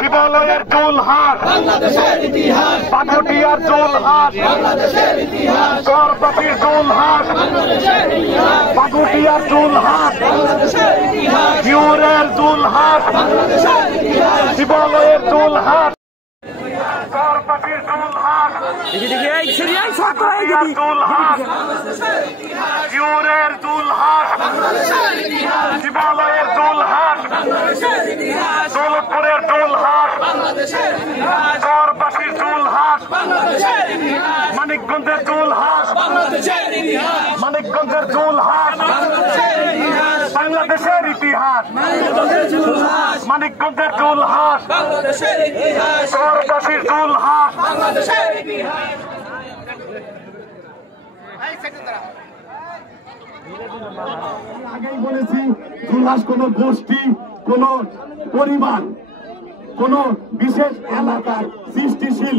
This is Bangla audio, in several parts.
শিবালয়ের চুলহাট, পাথুটিয়ার চুলহাট, করপাতির চুলহাট, পাথুটিয়ার চুলহাট, শিউরের চুলহাট, শিবালয়ের চুলহাট, করপাতির চুলহাট, চুলহাট, শিউরের চুলহাট, শিবালয়ের চুলহাট, দৌলতপুরের চুলহাট, চরপাশির চুলহাট, মানিকগঞ্জের চুলহাট, মানিকগঞ্জের চুলহাট, বাংলাদেশের ইতিহাস, মানিকগঞ্জের চুলহাট, চরপাশির চুলহাট। আগেই বলেছি, চুলহাস কোন গোষ্ঠী, কোন পরিবার, কোন বিশেষ এলাকার সৃষ্টিশীল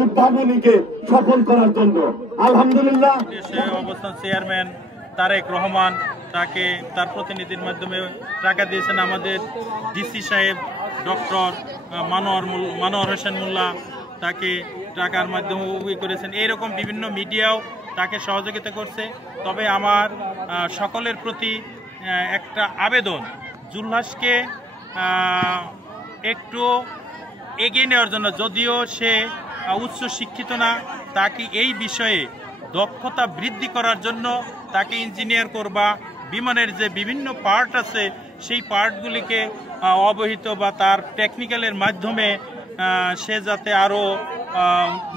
উদ্ভাবনীকে সফল করার জন্য আলহামদুলিল্লাহ অবস্থান চেয়ারম্যান তারেক রহমান তাকে তার প্রতিনিধির মাধ্যমে টাকা দিয়েছেন। আমাদের ডিসি সাহেব ডক্টর মানোয়ার হোসেন মোল্লা তাকে টাকার মাধ্যমে উপযোগী করেছেন। এইরকম বিভিন্ন মিডিয়াও তাকে সহযোগিতা করছে। তবে আমার সকলের প্রতি একটা আবেদন, জুলহাসকে একটু এগিয়ে নেওয়ার জন্য, যদিও সে উচ্চ শিক্ষিত না, তাকে এই বিষয়ে দক্ষতা বৃদ্ধি করার জন্য তাকে ইঞ্জিনিয়ার করবা, বিমানের যে বিভিন্ন পার্ট আছে সেই পার্টগুলিকে অবহিত বা তার টেকনিক্যালের মাধ্যমে সে যাতে আরও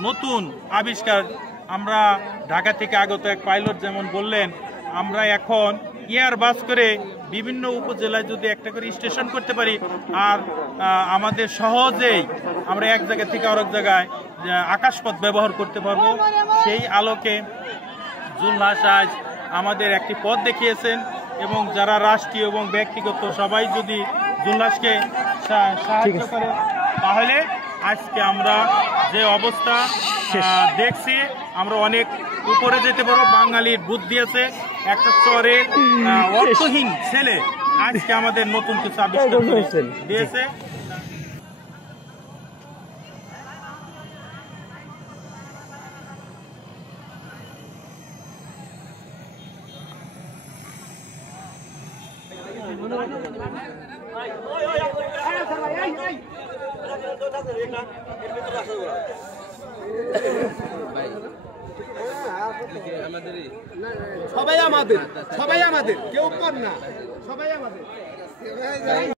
নতুন আবিষ্কার। আমরা ঢাকা থেকে আগত এক পাইলট যেমন বললেন, আমরা এখন এয়ারবাস করে বিভিন্ন উপজেলায় যদি একটা করে স্টেশন করতে পারি, আর আমাদের সহজেই আমরা এক জায়গা থেকে আরেক জায়গায় আকাশপথ ব্যবহার করতে পারবো, সেই আলোকে জুলহাস আজ আমাদের একটি পথ দেখিয়েছেন। এবং যারা রাষ্ট্রীয় এবং ব্যক্তিগত সবাই যদি জুলহাসকে সাহায্য করে, তাহলে আজকে আমরা যে অবস্থা দেখছি আমরা অনেক উপরে যেতে পারবো। বাঙালির বুদ্ধি আছে, একটা চরের অর্থহীন ছেলে আজকে আমাদের নতুন কিছু আবিষ্কার দিয়েছে। সবাই আমাদের, কেউ পর না, সবাই আমাদের।